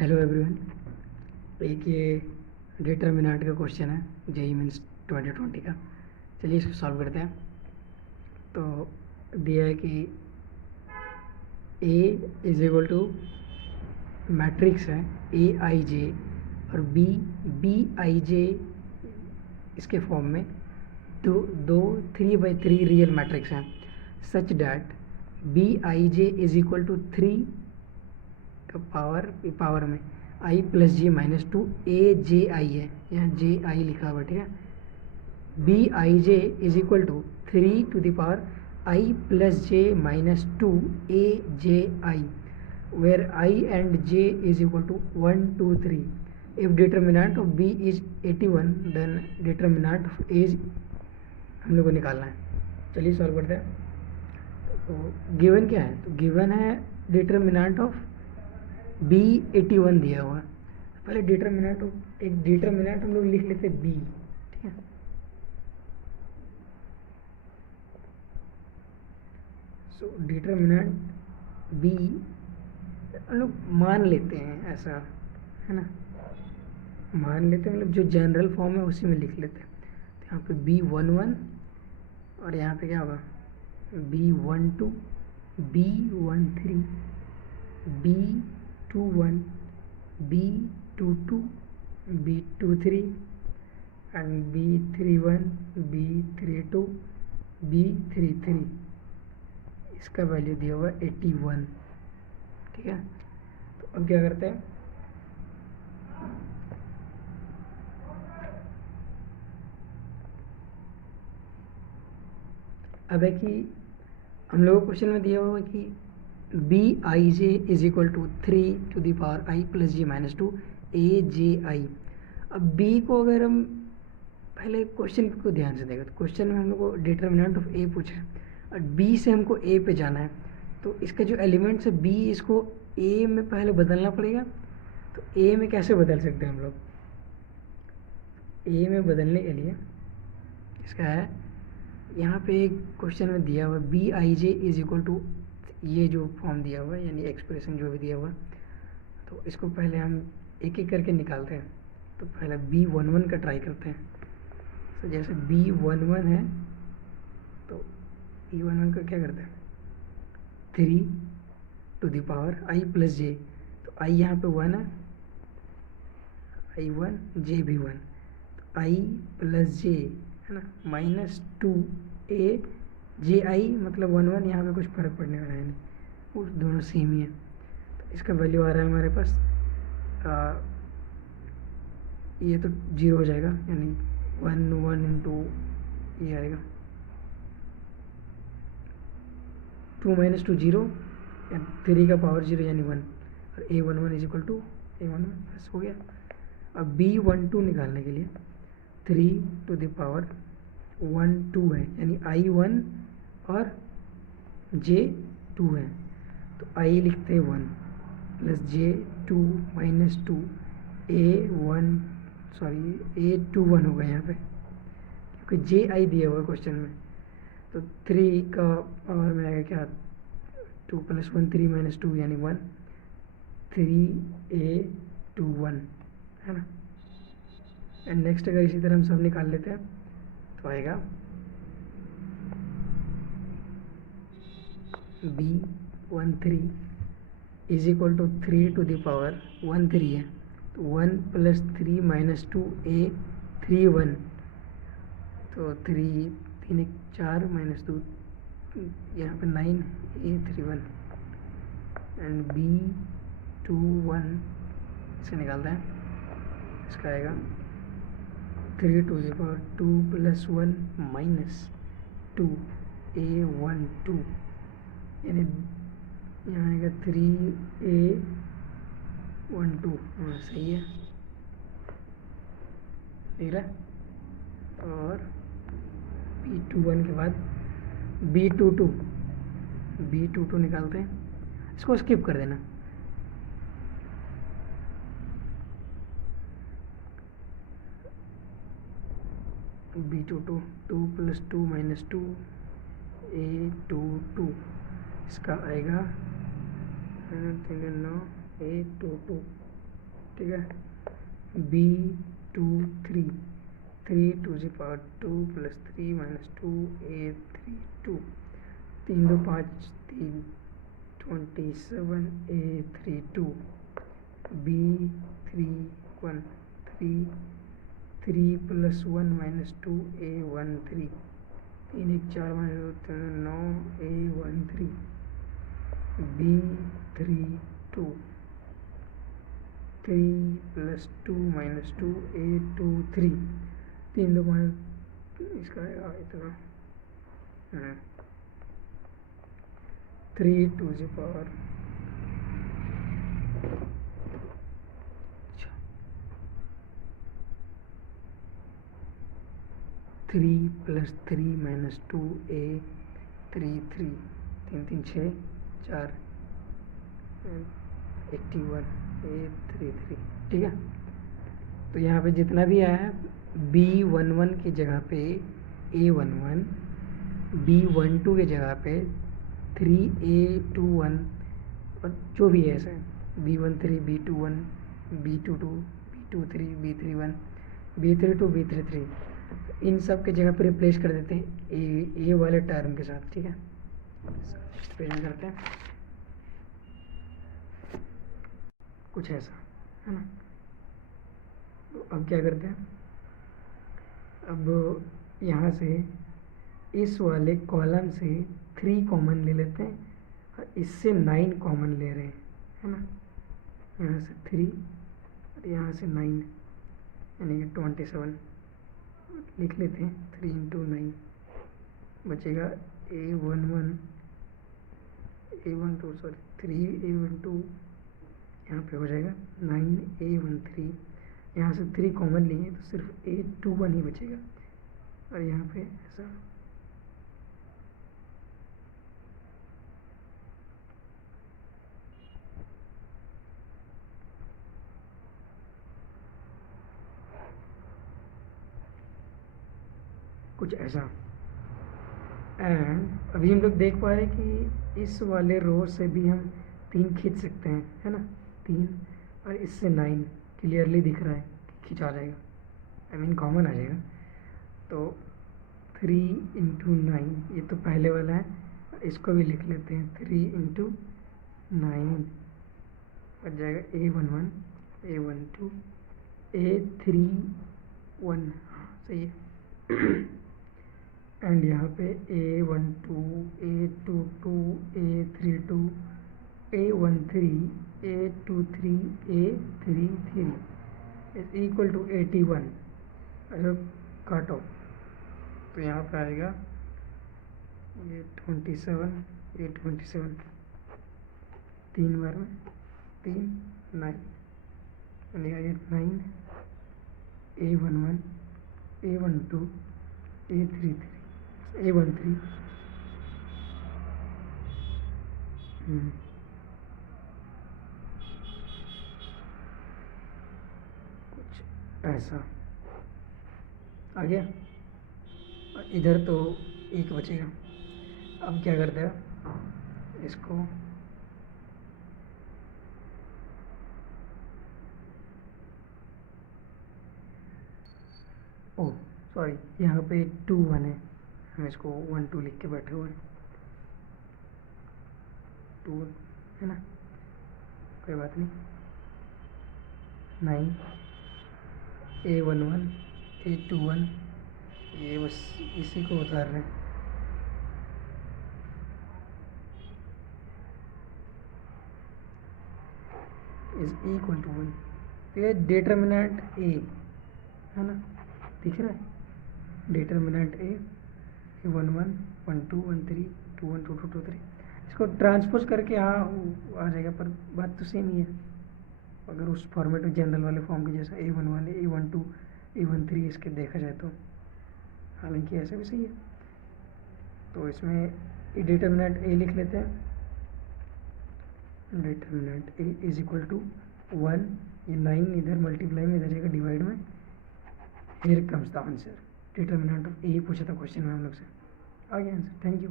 Hello everyone. एक ये determinant का क्वेश्चन है जेई मीन्स 2020 का। चलिए इसको सॉल्व करते हैं। तो दिया है कि ए इज इक्वल टू मैट्रिक्स है ए आई जे और बी आई जे इसके फॉर्म में दो दो 3/3 रियल मैट्रिक्स हैं such that B I J is equal to 3 का पावर में I plus J minus two A J I है, यहाँ जे आई लिखा हुआ, ठीक है। B I J is equal to 3 to the power I plus J minus two A J I, where I and J is equal to 1 2 3। If determinant of B is 81 then determinant of ए हम लोग को निकालना है। चलिए solve करते हैं। तो given क्या है? तो गिवन है डिटर्मिनेंट ऑफ बी 81 दिया हुआ है। पहले डिटर्मिनेंट एक डिटर्मिनेंट हम लोग लिख लेते बी, ठीक है। सो डिटर्मिनेंट बी हम लोग मान लेते हैं, ऐसा है ना, मान लेते हैं, मतलब जो जनरल फॉर्म है उसी में लिख लेते हैं। तो यहाँ पे B11 और यहाँ पे क्या होगा B12 B13 B21 B22 B23 and B31 B32 B33। इसका वैल्यू दिया हुआ 81, ठीक है। तो अब क्या करते हैं, अब है कि हम लोगों को क्वेश्चन में दिया हुआ है कि b I J is equal to 3 to the power I plus J minus two A J i. अब बी को अगर हम पहले क्वेश्चन को ध्यान से देखें तो क्वेश्चन में हम लोग को डिटर्मिनेंट ऑफ ए पूछा है और बी से हमको ए पे जाना है। तो इसका जो एलिमेंट्स है बी, इसको ए में पहले बदलना पड़ेगा। तो ए में कैसे बदल सकते हैं हम लोग? ए में बदलने के लिए इसका है, यहाँ पे एक क्वेश्चन में दिया हुआ B I J is equal to ये जो फॉर्म दिया हुआ है, यानी एक्सप्रेशन जो भी दिया हुआ, तो इसको पहले हम एक एक करके निकालते हैं। तो पहले B11 का ट्राई करते हैं। तो जैसे B11 है तो B11 का क्या करते हैं 3 to the power I plus j. तो आई यहाँ पे 1 है, आई 1 जे भी 1, तो आई प्लस जे है ना माइनस टू ए जे आई, मतलब 1 1 यहाँ पे कुछ फर्क पड़ने वाला है नहीं, वो दोनों सेम ही है। तो इसका वैल्यू आ रहा है हमारे पास ये तो 0 हो जाएगा, यानी 1 1 इंटू ये आएगा 2 माइनस टू 0, 3 का पावर 0 यानी 1, और A11 is equal to A11 बस हो गया। अब B12 निकालने के लिए 3 to the power 1 2 है, यानी I1 और J2 है। तो I लिखते हैं 1 प्लस J2 माइनस 2 A21 होगा यहाँ पे, क्योंकि JI दिया हुआ है क्वेश्चन में। तो 3 का पावर में आएगा क्या 2 प्लस 1 3 माइनस 2 यानी 1, 3A21 है ना। एंड नेक्स्ट अगर इसी तरह हम सब निकाल लेते हैं तो आएगा B13 is equal to 3 to the power 1 3 है, तो 1 प्लस 3 माइनस 2 A31, तो 3 3 4 माइनस 2 यहाँ पे 9 A31 एंड B21 से निकालते हैं। इसका आएगा 3 to the power 2 plus 1 minus 2 A12, यानी यहाँ आएगा 3A12। हाँ सही है, देख रहा है। और B21 के बाद B22 निकालते हैं, इसको स्किप कर देना। B22 2 प्लस 2 माइनस 2 A22, इसका आएगा 9 A22 ठीक है, B 2 3 3 to the power 2 plus 3 minus 2 A 3 2 3 2 5 3 27 A 3 2 B 3 1 3 3 plus 1 minus 2 A 1 3 3 1 4 minus 9 A 1 3 B 3 2 3 plus 2 minus 2 A 2 3 3 2 minus इसका आएगा इतना 3 to the power 3 plus 3 minus 2 A 3 3 3 3 6 4 81 ए 3 3 ठीक है। तो यहाँ पे जितना भी आया है B11 की जगह पे A11, B12 की जगह पे 3A21 और जो भी है ऐसे B13 B21 B22 B23 B31 B32 B33 इन सब के जगह पे रिप्लेस कर देते हैं ए वाले टर्म के साथ। ठीक है, नेक्स्ट पेज में करते हैं कुछ ऐसा, है ना। तो अब क्या करते हैं, अब यहाँ से इस वाले कॉलम से 3 कॉमन ले लेते हैं और इससे 9 कॉमन ले रहे हैं, है ना। यहाँ से 3 और यहाँ से 9 यानी कि 27 लिख लेते हैं। 3 इंटू 9 बचेगा A11 A12 सॉरी 3A12 यहाँ पे हो जाएगा 9A13। यहाँ से 3 कॉमन लिए तो सिर्फ A21 ही बचेगा और यहाँ पे ऐसा कुछ ऐसा। एंड अभी हम लोग देख पा रहे हैं कि इस वाले रो से भी हम 3 खींच सकते हैं, है ना। 3 और इससे 9 क्लियरली दिख रहा है कि खींचा जाएगा, आई मीन कॉमन आ जाएगा। तो 3 इंटू 9 ये तो पहले वाला है, इसको भी लिख लेते हैं। 3 इंटू 9 बच जाएगा A11 A12 A31 सही है। एंड यहाँ पे A12 A22 A32 A13 A23 A33 is equal to 81। अगर काटो तो यहाँ पे आएगा ये 27 A27 3 बार में 3 9 यानी ये 9 A11 A12 A33 A13 कुछ ऐसा आ गया। और इधर तो 1 बचेगा। अब क्या करते हैं इसको, ओह सॉरी यहाँ पे 2 1 है, हम इसको 1 2 लिख के बैठे हुए हैं। 2 है ना, कोई बात नहीं। 9 A11 A21 ये बस इसी को उतार रहे हैं। Is equal to 1। तो ये डिटर्मिनेंट ए है ना, दिख रहा है डिटर्मिनेंट ए 1 1 1 2 1 3 2 1 2 2 2 3। इसको ट्रांसपोज करके हाँ आ जाएगा, पर बात तो सेम ही है। अगर उस फॉर्मेट में जनरल वाले फॉर्म के जैसा A11 A12 A13 इसके देखा जाए तो, हालांकि ऐसा भी सही है। तो इसमें डिटर्मिनेंट ए लिख लेते हैं। Determinant A is equal to 1, ये 9 इधर मल्टीप्लाई में इधर जाएगा डिवाइड में। Here comes the answer. Determinant of a पूछा था क्वेश्चन में हम लोग से, आ गया आंसर। Thank you.